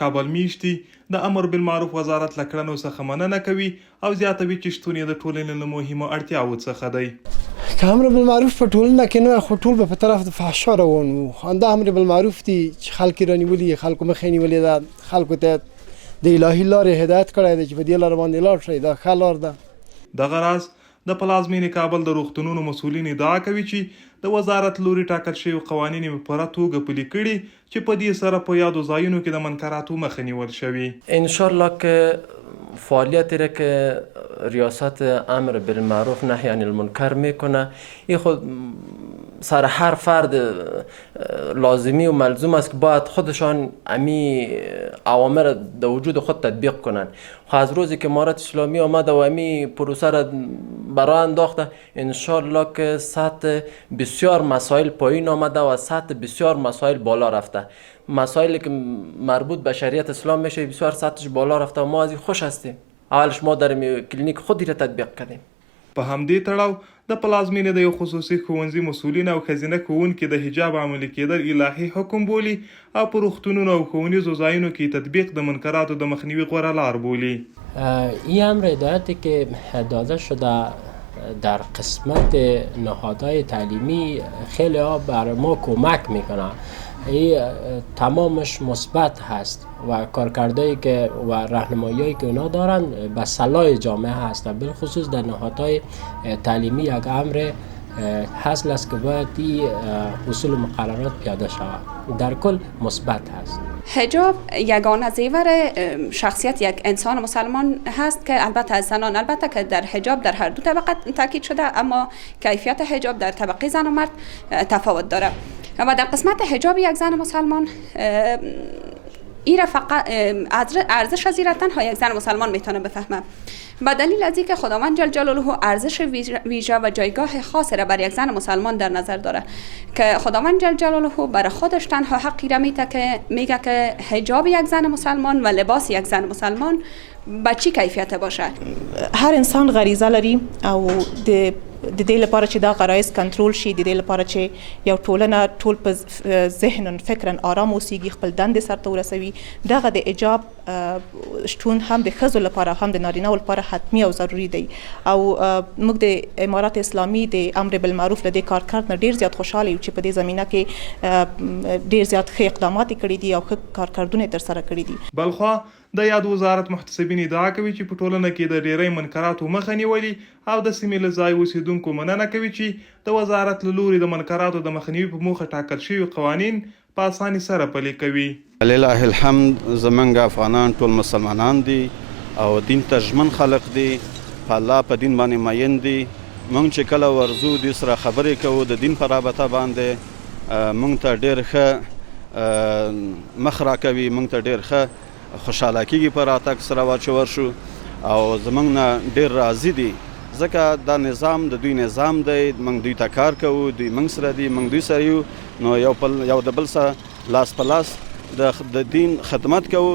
کابل میشتي د امر بالمعروف وزارت له کړنو څخه مننه کوي او زیاتوي چې شتون یې د ټولنې له مهمو اړتیاوو څخه دی. که امر بالمعروف په ټولنه کې نه خو ټول به په طرف د فحشا روان وو. همدا امر بالمعروف دی چې خلک یې رانیولي، خلکو مخې نیولې ده، خلکو ته د الهي لارې هدایت کړی دی چې په دې لاره باندې لاړ شئ، دا ښه لار ده. دغه راز د پلازمېنې کابل د روغتونونو مسؤلین ادعا کوي چې د وزارت لوري ټاکل شوي قوانین یې په پوره توګه پلي کړي چې په دې سره په یادو ځایونو کې د منکراتو مخه نیول شوي. انشالله که فعالیتی را که ریاست امر بالمعروف نهی عن المنکر میکنه این خود سر هر فرد لازمی و ملزوم است که باید خودشان امی اوامر در وجود خود تطبیق کنند. از روزی که امارت اسلامی آمده و امی پروسه را برای انداخته انشالله که سطح بسیار مسائل پایین آمده و سطح بسیار مسائل بالا رفته. مسائلی که مربوط به شریعت اسلام میشه بسیار سطحش بالا رفته و ما از این خوش هستیم. اولش ما در کلینیک خودی را تطبیق کردیم. په همدې تړاو د پلازمېنې د یو خصوصي ښوونځي مسؤلین او ښځینه ښوونکي د حجاب عملي کېدل الهي حکم بولي او په روغتونونو او ښوونیزو ځایونو کې تطبیق د منکراتو د مخنیوي غوره لار بولي. این امر هدایتی که داده شده در قسمت نهادهای تعلیمی خیلی ها بر ما کمک میکنه. این تمامش مثبت هست و کارکردهایی که و راهنمایی‌هایی که اونا دارن به صلاح جامعه هست. بالخصوص در نهادهای تعلیمی یک امر حاصل است که باید این اصول مقررات پیاده شود. در کل مثبت هست. حجاب یگانه زیور شخصیت یک انسان مسلمان هست که البته از زنان، البته که در حجاب در هر دو طبقه تاکید شده، اما کیفیت حجاب در طبقه زن و مرد تفاوت داره. و در قسمت حجاب یک زن مسلمان ایره فقط ارزش از ایره تنها یک زن مسلمان میتونه بفهمه. به دلیل از اینکه خداوند جل جلاله ارزش ویژه و جایگاه خاصی را بر یک زن مسلمان در نظر داره که خداوند جل جلاله برای خودش تنها حقی را میگه که حجاب یک زن مسلمان و لباس یک زن مسلمان به چی کیفیت باشه. هر انسان غریزه لري او د دې لپاره چې دا غرایز کنټرول شي، د دې لپاره چې یو ټولنه ټول په ذهن او فکر آرام اوسېږي، خپل دندې سرته ورسوي، دغه د حجاب شتون هم د ښځو لپاره هم د نارینه‌و لپاره حتمي او ضروري دی. او موږ د امارت اسلامي د امر بالمعروف له دې کارکرد نه ډېر زیات خوشحاله یو چې په دې زمینه کې ډېر زیات ښه اقدامات کړي دي او ښه کارکردونه یې ترسره کړي دي. بلخوا د یاد وزارت محتسبین ادعا کوي چې په ټولنه کې د ډېری منکراتو مخه نیولي او د سیمې له ځای اوسېدونکو مننه کوي چې د وزارت له لوري د منکراتو د مخنیوي په موخه ټاکل شوي قوانین په اسانۍ سره پلي کوي. لله الحمد زمونږ افغانان ټول مسلمانان دي او دین ته ژمن خلق دي، په الله په دین باندې مین دي. موږ چې کله ورځو دې سره خبرې کوو د دین په رابطه باندې موږ ته ډېر ښه مخ راکوي، موږ ته ډېر ښه خوشحاله کېږي په راتګ سره چې ورشو او زمونږ نه ډېر راضي دي ځکه دا نظام د دوی نظام دی، موږ دوی ته کار کوو، دوی موږ سره دي، موږ دوی سره یو، نو یو د بل سره لاس په لاس د دین خدمت کوو